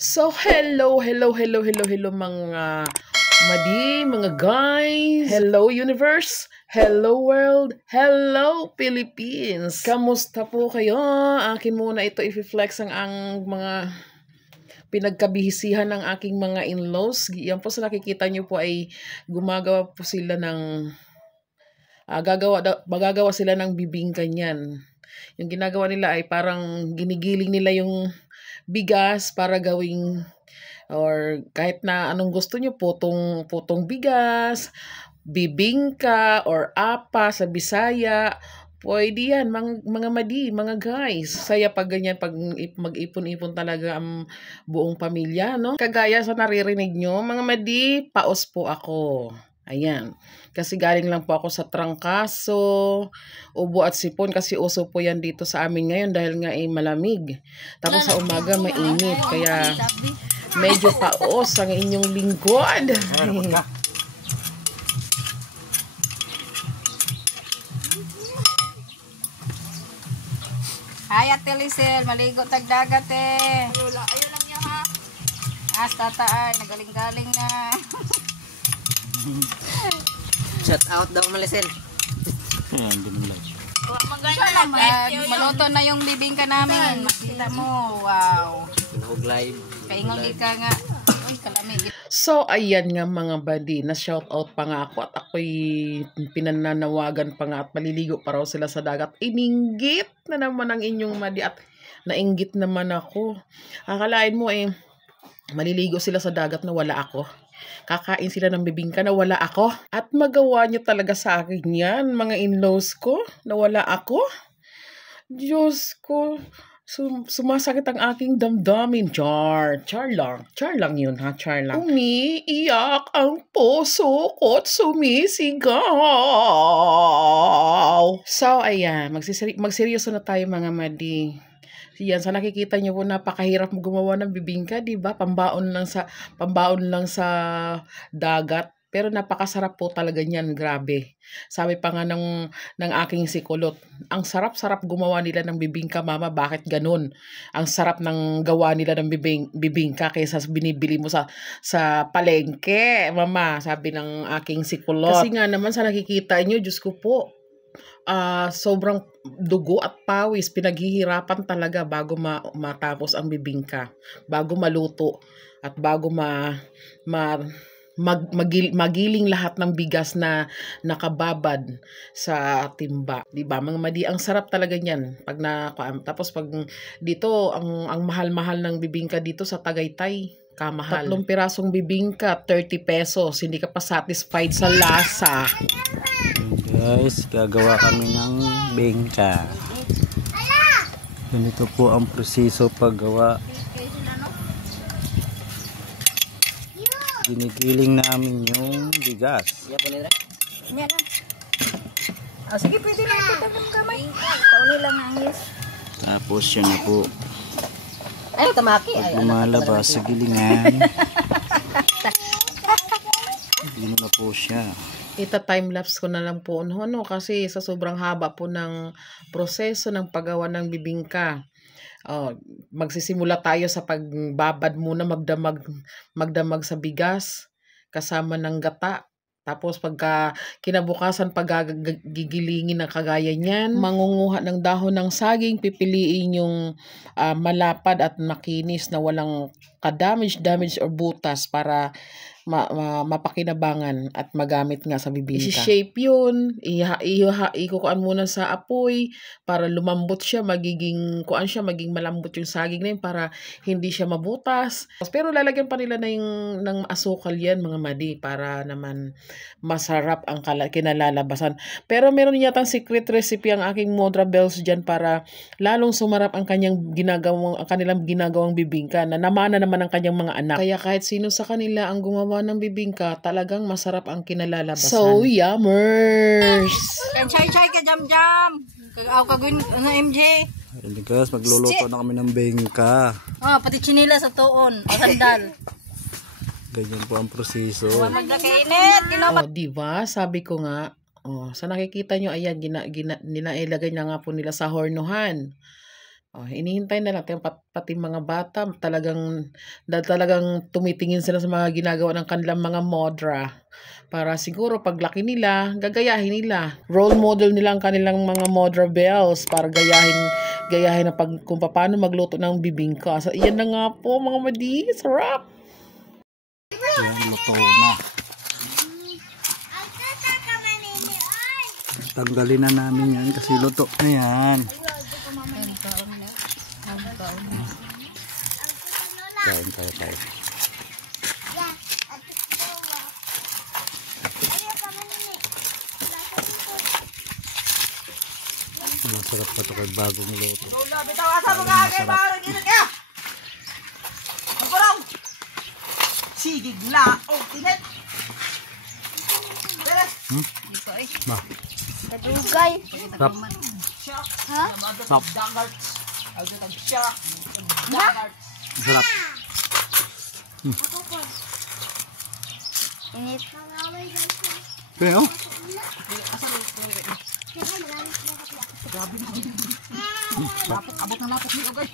So, hello mga madi, mga guys. Hello universe, hello world, hello Philippines. Kamusta po kayo? Akin muna ito i-flex ang mga pinagkabihisihan ng aking mga in-laws. Yan po sa nakikita nyo po ay gumagawa po sila ng magagawa sila ng bibingka niyan. Yung ginagawa nila ay parang ginigiling nila yung bigas para gawing or kahit na anong gusto nyo, putong bigas, bibingka or apa sa Bisaya. Pwede yan, mga madi, mga guys. Saya pag ganyan, pag mag-ipon-ipon talaga ang buong pamilya, no? Kagaya sa naririnig nyo, mga madi, paos po ako. Ayan. Kasi galing lang po ako sa trangkaso, ubo at sipon kasi uso po yan dito sa amin ngayon dahil nga ay malamig. Tapos sa umaga mainit. Kaya medyo paos ang inyong lingkod. Hi, Ate Lisel. Maligo tagdagat eh. Ayun lang niya ha. Tata ay. Nagaling-galing na. Shout out daw Malisel. Ayan, ganun lang. Maluto na yung bibingka namin. Makita mo. Wow. Vlog live. Kaingon ka nga. Uy, kalamig. So, ayan nga mga buddy, na-shoutout pa nga ako at ako'y pinananawagan pa nga at maliligo pa raw sila sa dagat. Ininggit na naman ang inyong madi at nainggit naman ako. Akalain mo maliligo sila sa dagat na wala ako. Kakain sila ng bibingka na wala ako. At magawa nyo talaga sa akin yan, mga in-laws ko, na wala ako. Diyos ko. Sumasakit ang aking damdamin. Char lang yun ha, char lang. Umiiyak ang puso ko't sumisigaw. So, ayan, magseryoso na tayo mga madi. Yan, sa nakikita nyo po, napakahirap gumawa ng bibingka, di ba? Pambaon lang sa dagat. Pero napakasarap po talaga niyan, grabe. Sabi pa nga ng aking sikulot, ang sarap-sarap gumawa nila ng bibingka, mama, bakit ganun? Ang sarap ng gawa nila ng bibingka kaysa binibili mo sa palengke, mama, sabi ng aking sikulot. Kasi nga naman sa nakikita nyo, Diyos ko po, sobrang dugo at pawis, pinaghihirapan talaga bago matapos ang bibingka, bago maluto at bago magiling lahat ng bigas na nakababad sa timba, di ba mga madi? Ang sarap talaga niyan pag tapos pag dito ang mahal-mahal ng bibingka dito sa Tagaytay, kamahal. 3 pirasong bibingka 30 pesos, hindi ka pa satisfied sa lasa. Guys, gagawa kami ng bingka. Ganito po ang proseso paggawa. Ginigiling namin yung bigas. Yan na. Sige, pwede lang ito ng kamay. Kauli lang ang yes. Tapos yun na po. Ay, tamaki. Pag lumalabas sa gilingan, yun na po siya. Ita-timelapse ko na lang po no, kasi sa sobrang haba po ng proseso ng paggawa ng bibingka. Magsisimula tayo sa pagbabad muna, magdamag sa bigas kasama ng gata. Tapos pagka kinabukasan gigilingin na kagaya niyan, mangunguha ng dahon ng saging, pipiliin yung malapad at makinis na walang damage or butas para mapakinabangan at magamit nga sa bibingka. I-shape yun, ikukuan muna sa apoy para lumambot siya, maging malambot yung saging na yun para hindi siya mabutas. Pero lalagyan pa nila ng asukal yan mga madi para naman masarap ang kinalalabasan. Pero meron yatang secret recipe ang aking Modra Bells dyan para lalong sumarap ang kanilang ginagawang bibingka na namana naman ang kanyang mga anak. Kaya kahit sino sa kanila ang gumawa ng bibingka, talagang masarap ang kinalalabasan. So, yummers! Chay ka jam-jam. Kagawin na MJ. Ayun guys, magluluto na kami ng bingka. Pati chinila sa tuon. O sandal. Ganyan po ang proseso. Magkakainit. Diba? Sabi ko nga, sa nakikita nyo, ayan, ilagay na nga po nila sa hornuhan. Oh, hinihintay na natin pati mga bata talagang tumitingin sila sa mga ginagawa ng kanilang mga modra para siguro paglaki nila, gagayahin nila. Role model nila ang kanilang mga modra bells para gayahin na kung paano magluto ng bibingka. So, iyan na nga po mga madi, sarap! Yan, luto na. Tanggalin na namin yan kasi luto na yan. Kain tayo. Masarap pa ito kay bagong luto. Sigig la o tinet. Ma. Kadugay. Sarap. Ha? Sarap. Sarap. Init. Kaya oh. Abot na lapot ni ogay.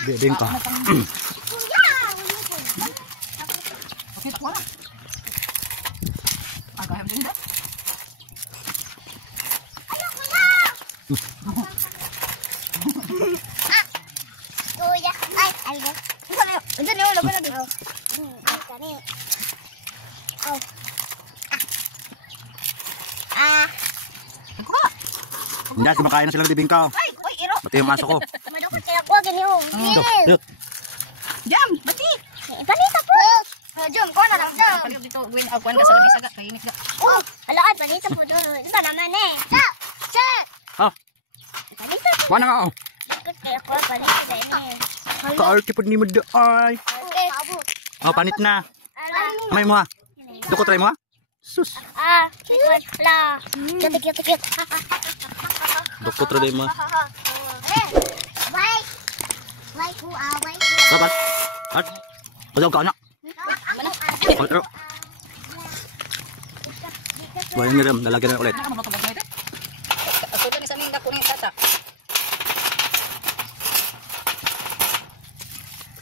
Bebeng ka. Bakit wala? Agayam din ba? Kuya. Ay, algo. Ito na yung laban na dito. Ay, kani. Oh. Hindi, kumakain na sila ng bibingka. Ay, oy, iro. Pati yung maso ko. Madukot kaya ko gani oh. Ito, ito. Jam, bati. Panita po. Jom, ko na lang jom. Pag dito win agwan ka sa labis aga, kainit ga. Oh, halaan panita po duro. Ito naman eh. Stop. Check. Ah, Panita po. wala nga oh. Dukot kaya ko panita din eh. Kaarte po ni mo da ay. Okay. Oh, panit na. Amay mo ha. Dukot try mo ha. Sus. Ikot la. Kit. Dukot try mo ha. Wait. Wait, who are wait? Dapat. At. Padaw ka na. Pero. Buhay nga rin, lalagyan na ulit. Ano mo to ba ito? Asudan ni sa minga kuning tata.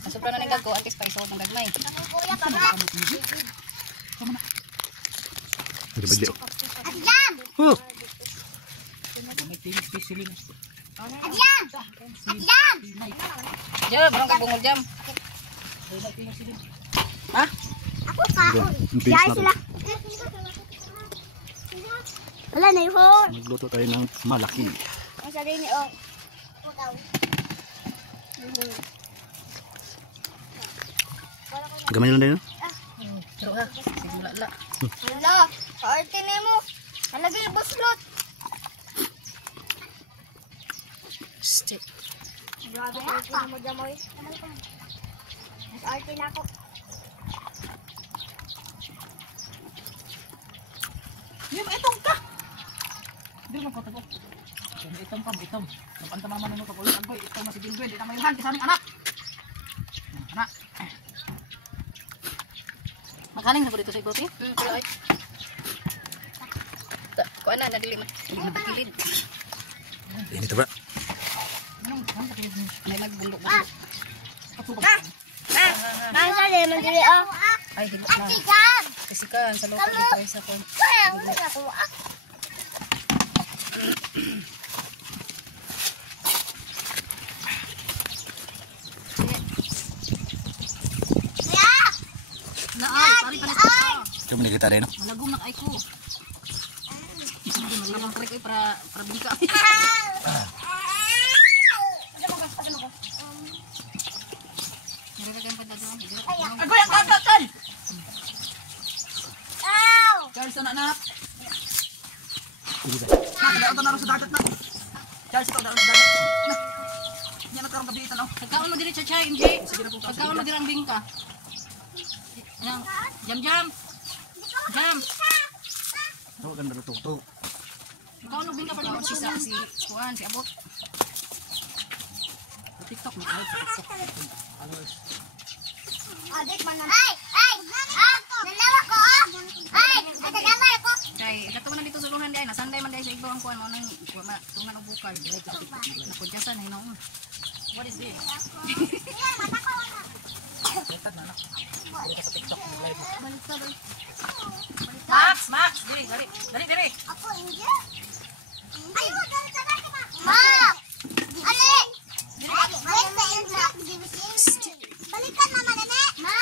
Asupra na ningag ko antes pa iso ng gagmay. Kuya ka ba? Hindi ba diyo? Adyan! Oh, Adyan! Adyan! Jam, barang kay bungol jam. Ha? Ako pa. ang bilis na rin. Wala na yun. Magluto tayo ng malaki. Ang sabi ni oh. Putaw. Gamay lang tayo. Pero ha, sigula la. Hala, kaarte na mo. Halagay yung buslot. Stick. Grabe, arte na mo dyan mo eh. Mas arte na ako. Yung itong ka. Di mo ko tapo. Itong pa, itong. Napanta mama nimo pag ulit agboy, itong masiging gwen, di na mayuhan sa aming anak. Anak. Makaling na po dito sa igote? Kaya ay. Kuha na, nadili man. Dili na bakilid. Ini ito ba? May nagbundok ba? Ang sabi man dili oh. Ay, higit na. Atigan! Kasikan, sa lokal dito ay sa kong. Kaya mo na ako. Naay, pari panis ko. Ito mo kita rin, no? Malagong na ay ko. Malagong krik ay para bingka. Agoy ang kakakal! Charles, anak. Nakadaot na rin sa dagat na. Charles, ito, daot sa dagat. Yan ang karong kabitan, oh. Pagkaon mo diri sa chay, MJ. Pagkaon mo diri ang bingka. Yan. Jam. Ito, ganda na ito. Pagkaon mo bingka pa rin si Kuan, si Abot. TikTok mo, ay, sa TikTok. Adik man. Ay! Ay! Ako! Nanawa ko. Ay, natagawa ko. Kay kato na dito sulungan di ay nasanday man di sa ibaw ang kuan mo nang tungan og bukal. Nakudyasan ay noon. What is this? Max, dali. Ako hindi. Ay, dali ka dali ka. Ma. Ali. Balikan mama nene. Ma.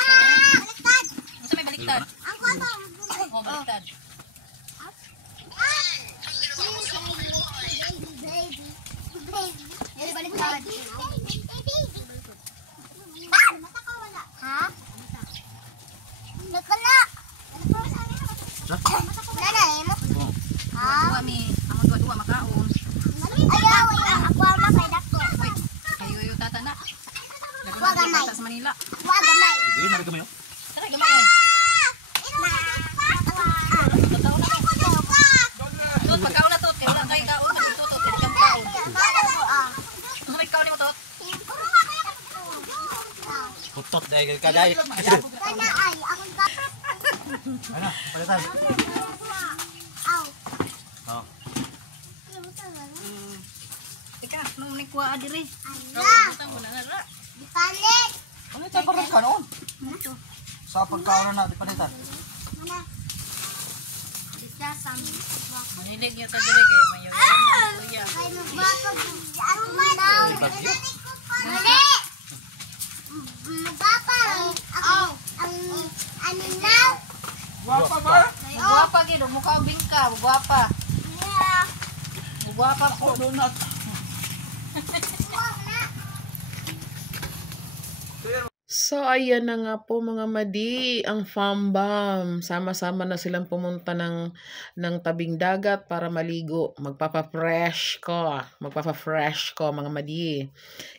Balikan. Unsa may baliktad? Ang kwarto. Oh, baliktad. Baby, balikan. Ha? Nakala. Nanay mo. Ha? Duwa mi, amon duwa makaon. Ayaw, ako ama kay dako. Kayo tata na. Wa gamay. Sa Manila. Wa gamay. Sige, nari kami, oh. Tara gamay. Tut pagkaon na tut, kay wala kay kaon, nagtutot kay kang kaon. Unsa may kaon mo tut? Kutot dahil kaday. Kana ay akong ka. Ano, palitan. Aw. Oh. Teka, nung nikuha adiri. Ala. Tamo na nga. Dipalit. Palitan pa rin ka noon. Sa pagkaon na, di palitan. Mana? Dita sam. Manilig niya ta diri kay mayo. Kuya. Kay magbato. Ano man daw? Mali. Magpapa. Ako. Ang ano daw? Guwapa ba? Guwapa gid, mukha og bingka, guwapa. Yeah. Guwapa ko. Donut. So, ayan na nga po mga madi, ang Fambam. Sama-sama na silang pumunta ng tabing dagat para maligo. Magpapa-fresh ko mga madi.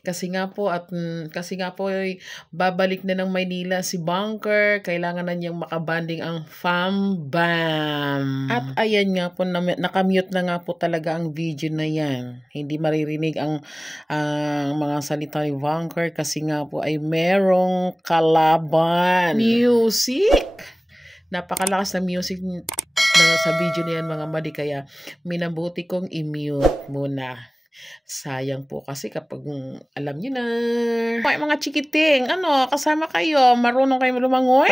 Kasi nga po ay babalik na ng Maynila si Bunker. Kailangan na niyang makabanding ang Fambam. At ayan nga po, nakamute na nga po talaga ang video na yan. Hindi maririnig ang mga salita ni Bunker kasi nga po ay merong kalaban. Music! Napakalakas na music sa video niyan mga madi, kaya minabuti kong i-mute muna. Sayang po kasi kapag alam nyo na. May mga chikiting, kasama kayo, marunong kayo lumangoy?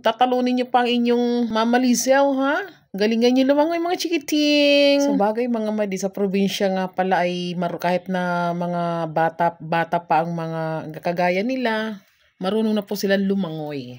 Tatalunin nyo pa ang inyong mamalisew, ha? Galingan nyo lumangoy mga chikiting. Sa bagay mga madi, sa probinsya nga pala ay kahit na mga bata pa ang mga kagaya nila, marunong na po silang lumangoy.